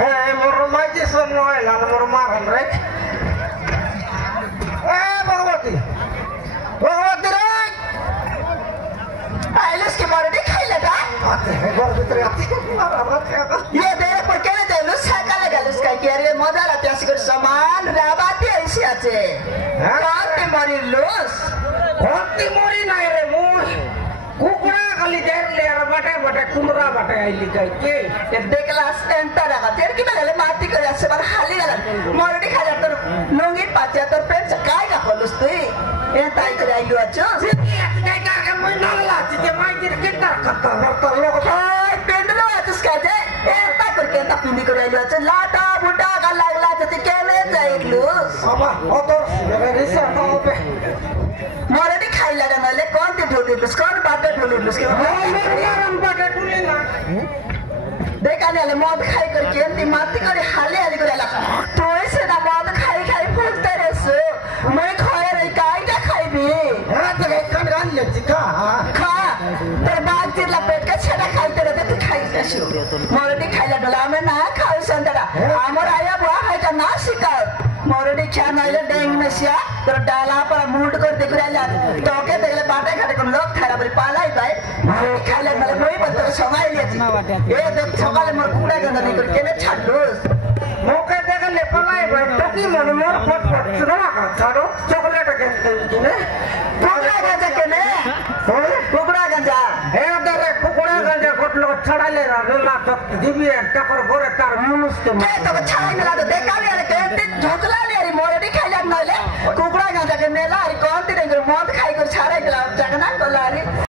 Murmai semua lah murmahan rek. Bhagwati, Bhagwati rek. IELTS के मारे नहीं खाई लगा आते हैं घर भीतर आते हैं मारा आते हैं ये देर पर क्या लेते लुस साइकिल लगा लुस का क्या रे मजा लाते हैं सिकर सामान राबाती ऐसी आते कौन ते मारी लुस होती मोरी नहीं रे मूस कुकुरा खाली देर ले रहा बटे बटे कुमरा बटे आई लिखा के ये देखलास एंटर आगा तेरे की बगल मारती कर ऐसे बार हाली गला मारे नहीं खा जाता लोंगी पाचे तो पेट चकाई का खोलुस तू ये ताई कर आई लुआ चो नहीं कर के मैं ना लाती ते मैं जिर के तर करता करता लोग हाय पेंड लो आतुस का जे ये ताई कर के तापी नहीं कर आई लुआ चो लाटा बुटा का लागला तो के ले जाए लुस अब तो मेरे रिसर्च हो पे मारे नहीं खाई लगा ना ले कौन ते ढोली लुस कौन बात ढोली लुस के मेरे यार बटे टूले ना देखा नहीं ले मौत खाई करके अंतिम मारती करे हाले हाले करे लगा तो ऐसे ना मौत खाई खाई फूटते रहे सो मैं खाए रही काई ना खाई भी तो कन गान ले चिका खा तेरे बाग चिरला पेट का छेड़ा खाई तेरे तो खाई कैसे मोरडी खाई डला में ना खाई संतरा आमर आया बुआ है का ना शिकार मोरडी खान आया डेंग में सिया तो डाला पर मूड कर देख रहा तो के देखले बाटे घाटे को लोग थारा बड़ी पाला ही भाई मोरडी खाई ले मतलब वही बत्तर समाई लिया ये देख सकाले मोर कूड़ा गंदा नहीं करके ने छाड़ लो मौके देख ले पलाई भाई टकी मन मोर फट फट सुना का छाड़ो चॉकलेट के ने कुकड़ा गंजा के ने कुकड़ा गंजा हे दरे कुकड़ा गंजा गोटलो छड़ा ले रहा रेला तक दिव्य टकर गोरे तार मनुष्य के तो छाई मिला तो देखा नहीं